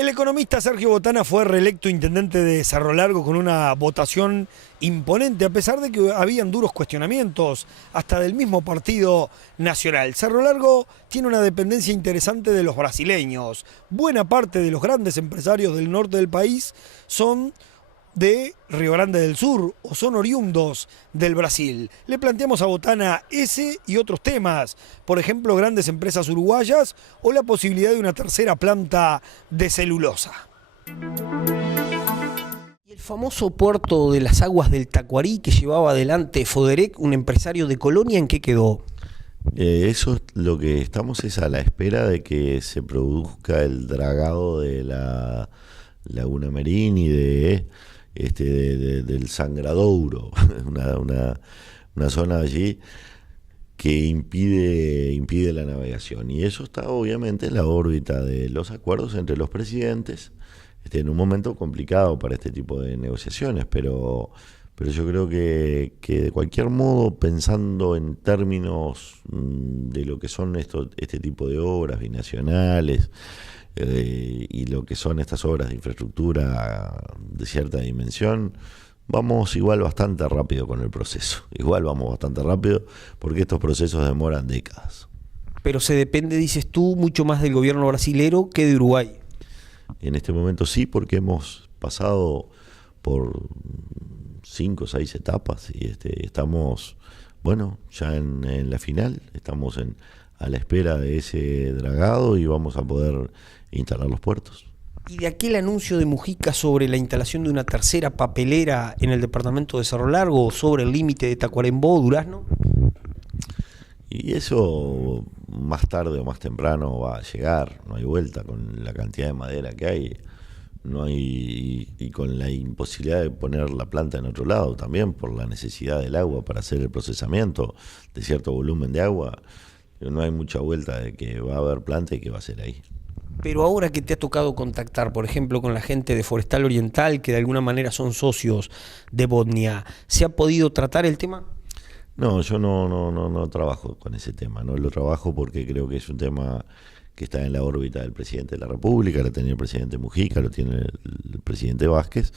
El economista Sergio Botana fue reelecto intendente de Cerro Largo con una votación imponente, a pesar de que habían duros cuestionamientos, hasta del mismo Partido Nacional. Cerro Largo tiene una dependencia interesante de los brasileños. Buena parte de los grandes empresarios del norte del país son de Río Grande del Sur o son oriundos del Brasil. Le planteamos a Botana ese y otros temas, por ejemplo, grandes empresas uruguayas o la posibilidad de una tercera planta de celulosa. Y el famoso puerto de las aguas del Tacuarí que llevaba adelante Foderec, un empresario de Colonia, ¿en qué quedó? Eso es lo que estamos es a la espera de que se produzca el dragado de la Laguna Merín y del Sangradouro, una zona allí que impide la navegación. Y eso está obviamente en la órbita de los acuerdos entre los presidentes, en un momento complicado para este tipo de negociaciones, pero yo creo que de cualquier modo, pensando en términos de lo que son este tipo de obras binacionales, y lo que son estas obras de infraestructura de cierta dimensión, vamos igual bastante rápido con el proceso. Igual vamos bastante rápido porque estos procesos demoran décadas. Pero se depende, dices tú, mucho más del gobierno brasilero que de Uruguay. En este momento sí, porque hemos pasado por 5 o 6 etapas y estamos, bueno, ya en la final, estamos a la espera de ese dragado y vamos a poder instalar los puertos. ¿Y de aquel anuncio de Mujica sobre la instalación de una tercera papelera en el departamento de Cerro Largo o sobre el límite de Tacuarembó, Durazno? Y eso más tarde o más temprano va a llegar, no hay vuelta con la cantidad de madera que hay, no hay, y con la imposibilidad de poner la planta en otro lado también por la necesidad del agua para hacer el procesamiento de cierto volumen de agua. No hay mucha vuelta de que va a haber planta y que va a ser ahí. Pero ahora que te ha tocado contactar, por ejemplo, con la gente de Forestal Oriental, que de alguna manera son socios de Botnia, ¿se ha podido tratar el tema? No, yo no trabajo con ese tema, no lo trabajo porque creo que es un tema que está en la órbita del presidente de la República, lo tiene el presidente Mujica, lo tiene el presidente Vázquez,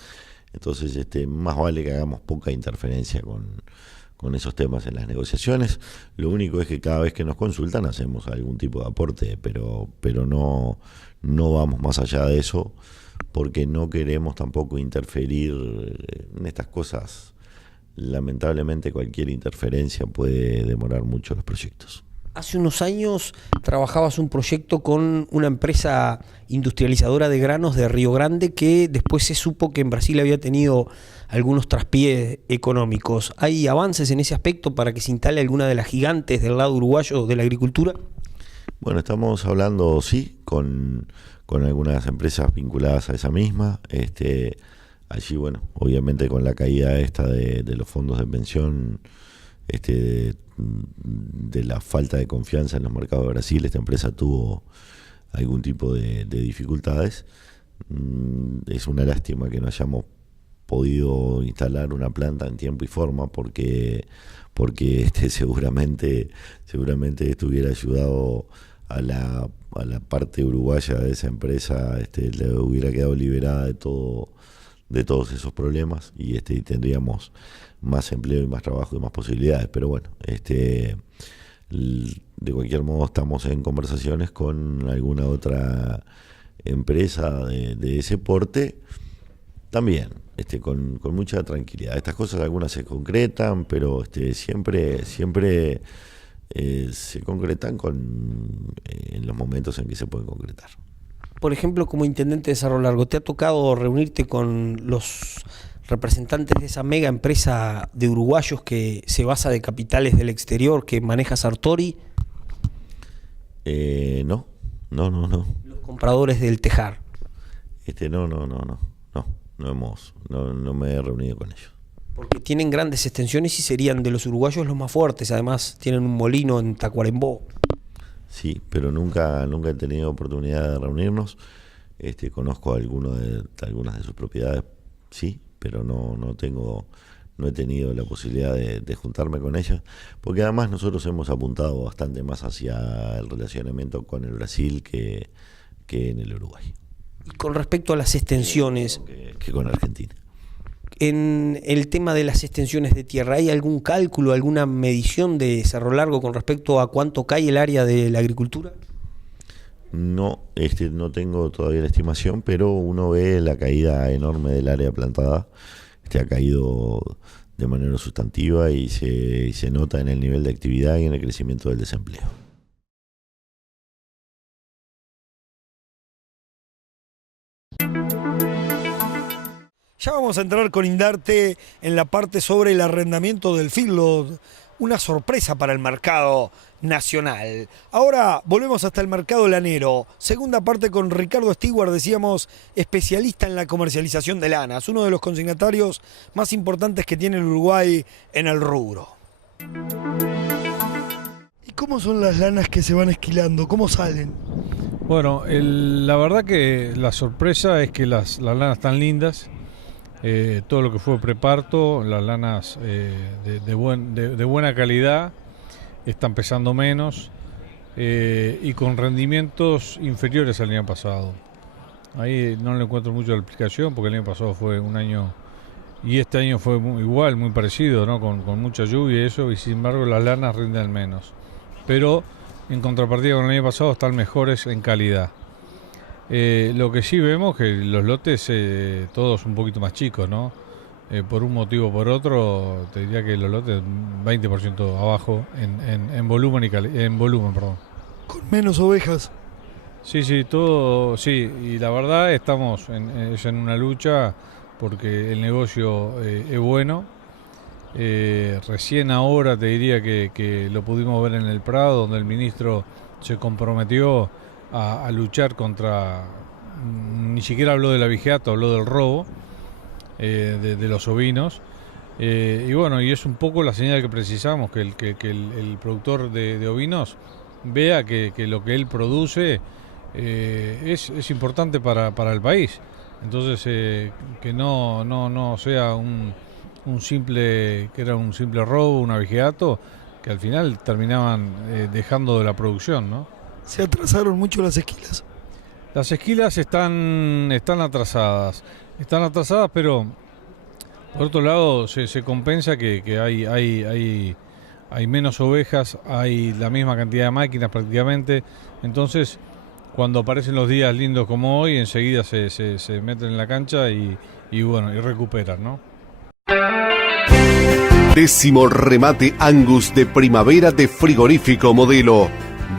entonces más vale que hagamos poca interferencia con esos temas en las negociaciones. Lo único es que cada vez que nos consultan hacemos algún tipo de aporte, pero no vamos más allá de eso, porque no queremos tampoco interferir en estas cosas. Lamentablemente cualquier interferencia puede demorar mucho los proyectos. Hace unos años trabajabas un proyecto con una empresa industrializadora de granos de Río Grande que después se supo que en Brasil había tenido algunos traspiés económicos. ¿Hay avances en ese aspecto para que se instale alguna de las gigantes del lado uruguayo de la agricultura? Bueno, estamos hablando, sí, con algunas empresas vinculadas a esa misma. Allí, bueno, obviamente con la caída de los fondos de pensión, de la falta de confianza en los mercados de Brasil, esta empresa tuvo algún tipo de dificultades. Es una lástima que no hayamos podido instalar una planta en tiempo y forma porque seguramente esto hubiera ayudado a la parte uruguaya de esa empresa, le hubiera quedado liberada de todos esos problemas y tendríamos más empleo y más trabajo y más posibilidades. Pero bueno, de cualquier modo estamos en conversaciones con alguna otra empresa de ese porte también, con mucha tranquilidad. Estas cosas algunas se concretan, pero siempre se concretan en los momentos en que se pueden concretar. Por ejemplo, como intendente de Cerro Largo, ¿te ha tocado reunirte con los representantes de esa mega empresa de uruguayos que se basa de capitales del exterior que maneja Sartori? No. Los compradores del Tejar. No me he reunido con ellos. Porque tienen grandes extensiones y serían de los uruguayos los más fuertes. Además, tienen un molino en Tacuarembó. Sí, pero nunca he tenido oportunidad de reunirnos. Conozco algunas de sus propiedades, sí, pero no he tenido la posibilidad de juntarme con ellas, porque además nosotros hemos apuntado bastante más hacia el relacionamiento con el Brasil que en el Uruguay. Y con respecto a las extensiones, que con Argentina. en el tema de las extensiones de tierra, ¿hay algún cálculo, alguna medición de Cerro Largo con respecto a cuánto cae el área de la agricultura? No, no tengo todavía la estimación, pero uno ve la caída enorme del área plantada. Ha caído de manera sustantiva y se nota en el nivel de actividad y en el crecimiento del desempleo. Ya vamos a entrar con Indarte en la parte sobre el arrendamiento del feedlot, una sorpresa para el mercado nacional. Ahora volvemos hasta el mercado lanero, segunda parte con Ricardo Stewart, decíamos, especialista en la comercialización de lanas, uno de los consignatarios más importantes que tiene el Uruguay en el rubro. ¿Y cómo son las lanas que se van esquilando? ¿Cómo salen? Bueno, la verdad que la sorpresa es que las lanas están lindas. Todo lo que fue preparto, las lanas de buena calidad, están pesando menos y con rendimientos inferiores al año pasado. Ahí no le encuentro mucho la explicación porque el año pasado fue un año y este año fue igual, muy parecido, ¿no? Con mucha lluvia y eso, y sin embargo las lanas rinden menos. Pero en contrapartida con el año pasado están mejores en calidad. Lo que sí vemos que los lotes todos un poquito más chicos, ¿no? Por un motivo o por otro, te diría que los lotes 20% abajo en volumen en volumen, perdón. Con menos ovejas. Sí, todo, sí, y la verdad estamos en una lucha porque el negocio es bueno. Recién ahora te diría que lo pudimos ver en el Prado, donde el ministro se comprometió a luchar contra, ni siquiera habló del abigeato, habló del robo de los ovinos, y bueno, y es un poco la señal que precisamos, que el productor de ovinos vea que lo que él produce es importante para el país. Entonces que no sea un simple robo, un abigeato, que al final terminaban dejando de la producción, ¿no? ¿Se atrasaron mucho las esquilas? Las esquilas están atrasadas, pero por otro lado se compensa que hay menos ovejas, hay la misma cantidad de máquinas prácticamente, entonces cuando aparecen los días lindos como hoy, enseguida se meten en la cancha y recuperan, ¿no? 10º remate Angus de primavera de Frigorífico Modelo.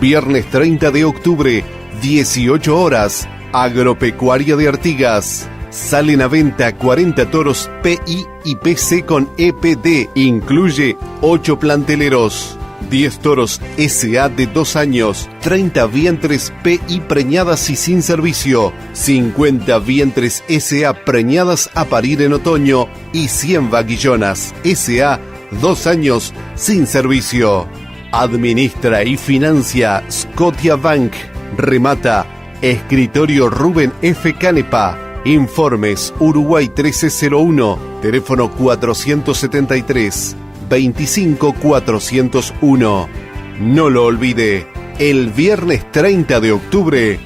Viernes 30 de octubre, 18 horas, Agropecuaria de Artigas. Salen a venta 40 toros PI y PC con EPD. Incluye 8 planteleros, 10 toros SA de 2 años, 30 vientres PI preñadas y sin servicio, 50 vientres SA preñadas a parir en otoño y 100 vaquillonas SA 2 años sin servicio. Administra y financia Scotiabank. Remata Escritorio Rubén F. Canepa. Informes Uruguay 1301, teléfono 473 25 401. No lo olvide, el viernes 30 de octubre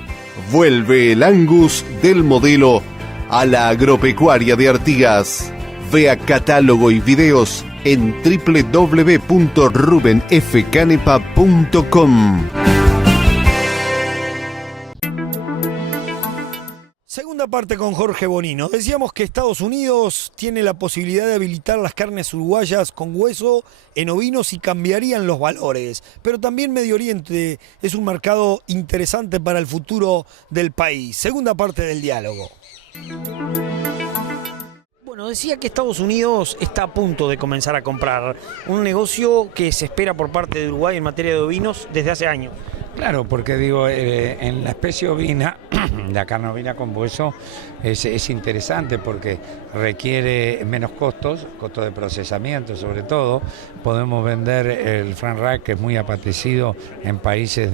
vuelve el Angus del Modelo a la Agropecuaria de Artigas. Vea catálogo y videos en www.rubenfcanepa.com. Segunda parte con Jorge Bonino. Decíamos que Estados Unidos tiene la posibilidad de habilitar las carnes uruguayas con hueso en ovinos y cambiarían los valores. Pero también Medio Oriente es un mercado interesante para el futuro del país. Segunda parte del diálogo. Bueno, decía que Estados Unidos está a punto de comenzar a comprar un negocio que se espera por parte de Uruguay en materia de ovinos desde hace años. Claro, porque digo, en la especie ovina, la carne ovina con hueso es interesante porque requiere menos costos de procesamiento sobre todo. Podemos vender el Frank Rack, que es muy apetecido en países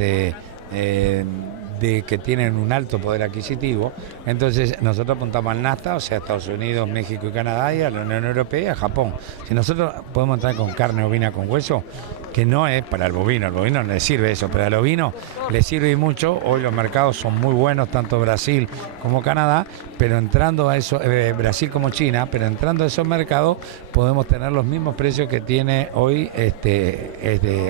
que tienen un alto poder adquisitivo. Entonces nosotros apuntamos al NAFTA, o sea, Estados Unidos, México y Canadá, y a la Unión Europea y a Japón. Si nosotros podemos entrar con carne ovina con hueso, que no es para el bovino no le sirve eso, pero al ovino le sirve y mucho. Hoy los mercados son muy buenos, tanto Brasil como Canadá, pero entrando a eso, Brasil como China, pero entrando a esos mercados podemos tener los mismos precios que tiene hoy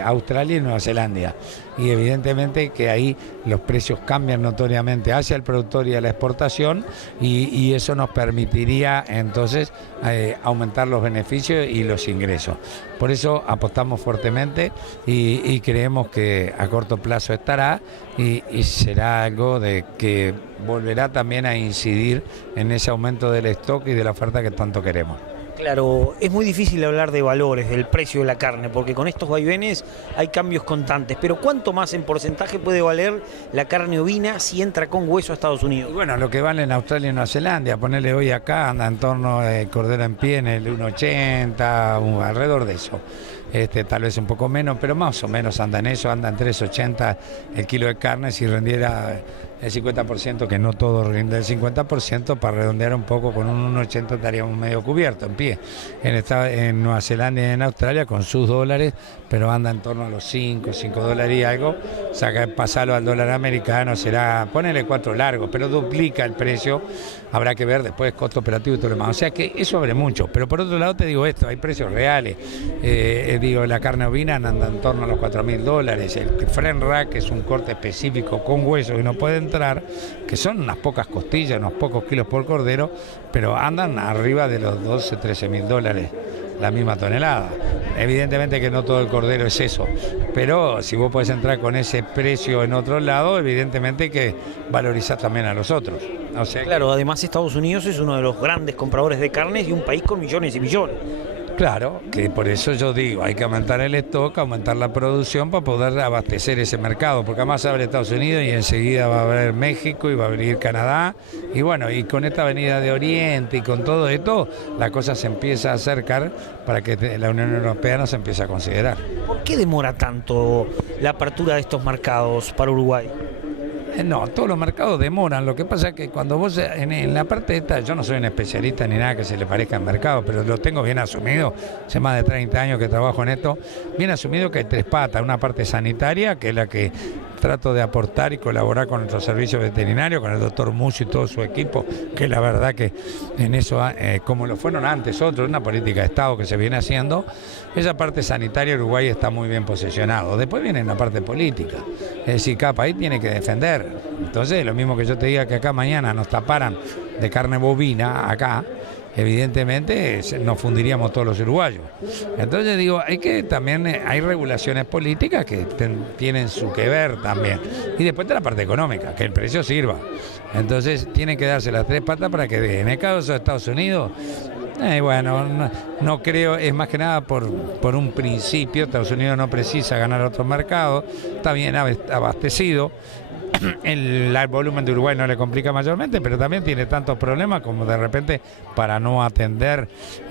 Australia y Nueva Zelanda. Y evidentemente que ahí los precios cambian notoriamente hacia el productor y a la exportación, y eso nos permitiría entonces aumentar los beneficios y los ingresos. Por eso apostamos fuertemente y creemos que a corto plazo estará y será algo de que volverá también a incidir en ese aumento del stock y de la oferta que tanto queremos. Claro, es muy difícil hablar de valores, del precio de la carne, porque con estos vaivenes hay cambios constantes. Pero ¿cuánto más en porcentaje puede valer la carne ovina si entra con hueso a Estados Unidos? Y bueno, lo que vale en Australia y Nueva Zelanda, ponerle hoy acá, anda en torno a cordero en pie en el 1,80, alrededor de eso. Tal vez un poco menos, pero más o menos anda en eso, anda en 3,80 el kilo de carne. Si rendiera el 50%, que no todo rinde el 50%, para redondear un poco, con un 1,80 estaríamos medio cubierto en pie. En Nueva Zelanda y en Australia con sus dólares, pero anda en torno a los $5 y algo. Pasarlo al dólar americano será, ponele 4 largos, pero duplica el precio. Habrá que ver después costo operativo y todo lo demás. O sea que eso abre mucho. Pero por otro lado te digo esto, hay precios reales. La carne ovina anda en torno a los $4.000. El Fren Rack, que es un corte específico con hueso que no puede entrar, que son unas pocas costillas, unos pocos kilos por cordero, pero andan arriba de los $12.000-13.000 la misma tonelada. Evidentemente que no todo el cordero es eso, pero si vos podés entrar con ese precio en otro lado, evidentemente que valorizás también a los otros. O sea, claro, además Estados Unidos es uno de los grandes compradores de carnes y un país con millones y millones. Claro, que por eso yo digo, hay que aumentar el stock, aumentar la producción para poder abastecer ese mercado, porque además abre Estados Unidos y enseguida va a abrir México y va a abrir Canadá, y bueno, y con esta avenida de Oriente y con todo esto, la cosa se empieza a acercar para que la Unión Europea nos empiece a considerar. ¿Por qué demora tanto la apertura de estos mercados para Uruguay? No, todos los mercados demoran. Lo que pasa es que cuando vos, en la parte esta, yo no soy un especialista ni nada que se le parezca al mercado, pero lo tengo bien asumido, hace más de 30 años que trabajo en esto, bien asumido que hay 3 patas, una parte sanitaria, que es la que trato de aportar y colaborar con nuestro servicio veterinario, con el doctor Mucio y todo su equipo, que la verdad que en eso, como lo fueron antes otros, una política de Estado que se viene haciendo, esa parte sanitaria Uruguay está muy bien posicionado. Después viene la parte política, es decir, cada país tiene que defender. Entonces, lo mismo que yo te diga que acá mañana nos taparan de carne bovina, acá, evidentemente nos fundiríamos todos los uruguayos. Entonces digo, también hay regulaciones políticas que tienen su que ver también. Y después está la parte económica, que el precio sirva. Entonces tienen que darse las 3 patas para que en el caso de Estados Unidos, no creo, es más que nada por un principio. Estados Unidos no precisa ganar otro mercado, está bien abastecido. El volumen de Uruguay no le complica mayormente, pero también tiene tantos problemas como de repente para no atender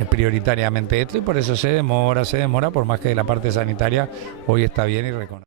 prioritariamente esto, y por eso se demora, por más que la parte sanitaria hoy está bien y reconoce.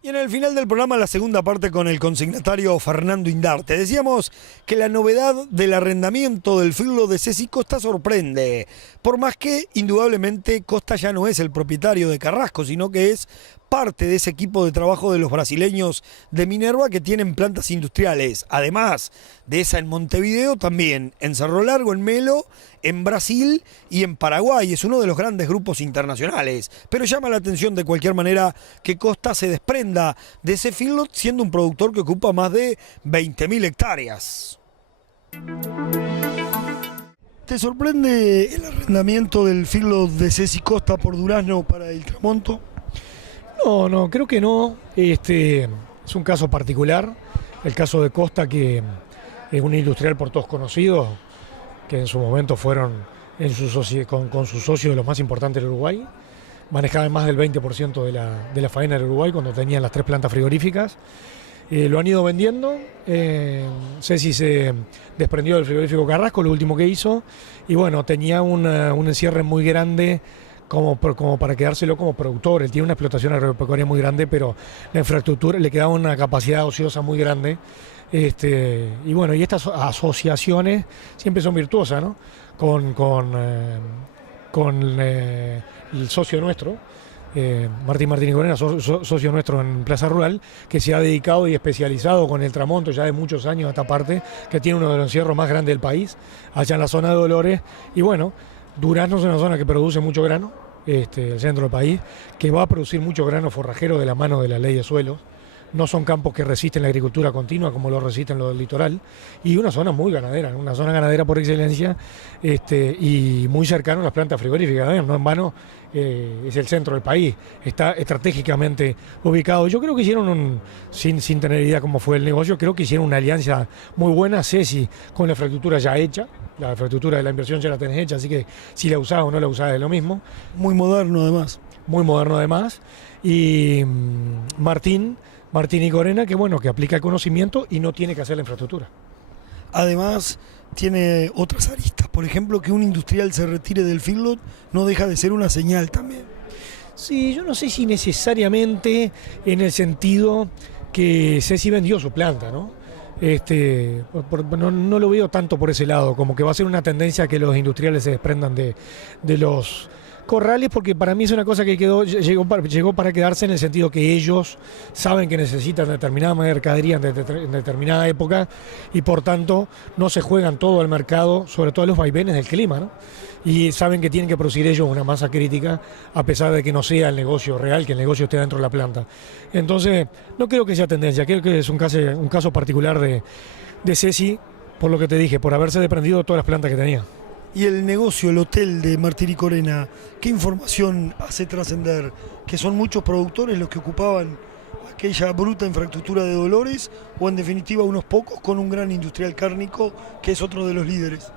Y en el final del programa, la segunda parte con el consignatario Fernando Indarte. Decíamos que la novedad del arrendamiento del filo de Ceci Costa sorprende, por más que indudablemente Costa ya no es el propietario de Carrasco, sino que es parte de ese equipo de trabajo de los brasileños de Minerva que tienen plantas industriales. Además de esa en Montevideo, también en Cerro Largo, en Melo, en Brasil y en Paraguay. Es uno de los grandes grupos internacionales. Pero llama la atención de cualquier manera que Costa se desprenda de ese feedlot, siendo un productor que ocupa más de 20.000 hectáreas. ¿Te sorprende el arrendamiento del feedlot de Ceci Costa por Durazno para el Tramonto? No, creo que no. Es un caso particular, el caso de Costa, que es un industrial por todos conocido, que en su momento fueron con sus socios de los más importantes del Uruguay, manejaban más del 20% de la faena del Uruguay cuando tenían las 3 plantas frigoríficas. Lo han ido vendiendo. Ceci se desprendió del frigorífico Carrasco, lo último que hizo, y bueno, tenía un encierre muy grande como para quedárselo como productor. Él tiene una explotación agropecuaria muy grande, pero la infraestructura le quedaba una capacidad ociosa muy grande. Y bueno, y estas asociaciones siempre son virtuosas, ¿no? Con el socio nuestro, Martín y Corena, socio nuestro en Plaza Rural, que se ha dedicado y especializado con el tramonto ya de muchos años a esta parte, que tiene uno de los encierros más grandes del país, allá en la zona de Dolores. Y bueno, Durazno es una zona que produce mucho grano, el centro del país, que va a producir mucho grano forrajero de la mano de la ley de suelos. No son campos que resisten la agricultura continua como lo resisten los del litoral, y una zona muy ganadera, una zona ganadera por excelencia, y muy cercano a las plantas frigoríficas, no en vano. Es el centro del país, está estratégicamente ubicado. Yo creo que hicieron, sin tener idea cómo fue el negocio, creo que hicieron una alianza muy buena, Ceci, con la infraestructura ya hecha. La infraestructura de la inversión ya la tenés hecha, así que si la usás o no la usás es lo mismo. Muy moderno además. Muy moderno además. Y Martín y Corena, que bueno, que aplica el conocimiento y no tiene que hacer la infraestructura. Además, tiene otras aristas. Por ejemplo, que un industrial se retire del feedlot no deja de ser una señal también. Sí, yo no sé si necesariamente en el sentido que Ceci vendió su planta, ¿no? No lo veo tanto por ese lado, como que va a ser una tendencia que los industriales se desprendan de los corrales, porque para mí es una cosa que llegó para quedarse, en el sentido que ellos saben que necesitan determinada mercadería en determinada época, y por tanto no se juegan todo el mercado, sobre todo los vaivenes del clima, ¿no? Y saben que tienen que producir ellos una masa crítica, a pesar de que no sea el negocio real, que el negocio esté dentro de la planta. Entonces, no creo que sea tendencia, creo que es un caso particular de Ceci, por lo que te dije, por haberse desprendido de todas las plantas que tenía. Y el negocio, el hotel de Martín y Corena, ¿qué información hace trascender? ¿Que son muchos productores los que ocupaban aquella bruta infraestructura de Dolores, o en definitiva unos pocos con un gran industrial cárnico que es otro de los líderes?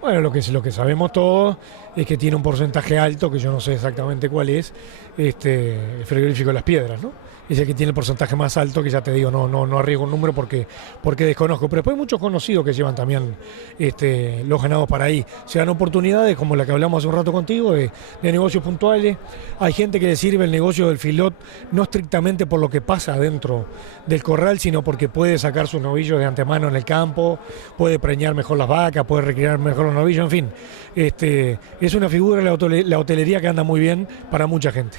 Bueno, lo que sabemos todos es que tiene un porcentaje alto, que yo no sé exactamente cuál es, el frigorífico de Las Piedras, ¿no? Es el que tiene el porcentaje más alto, que ya te digo, no arriesgo un número porque desconozco. Pero después hay muchos conocidos que llevan también los ganados para ahí. Se dan oportunidades, como la que hablamos hace un rato contigo, de negocios puntuales. Hay gente que le sirve el negocio del feedlot, no estrictamente por lo que pasa dentro del corral, sino porque puede sacar sus novillos de antemano en el campo, puede preñar mejor las vacas, puede recriar mejor los novillos, en fin. Es una figura de la hotelería que anda muy bien para mucha gente.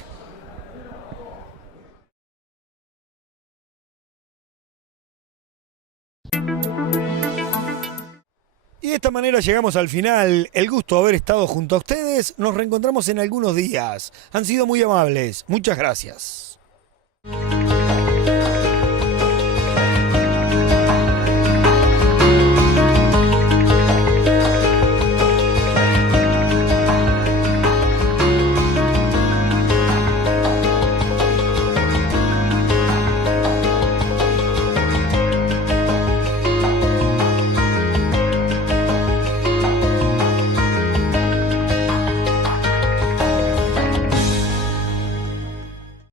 Y de esta manera llegamos al final. El gusto de haber estado junto a ustedes. Nos reencontramos en algunos días. Han sido muy amables. Muchas gracias.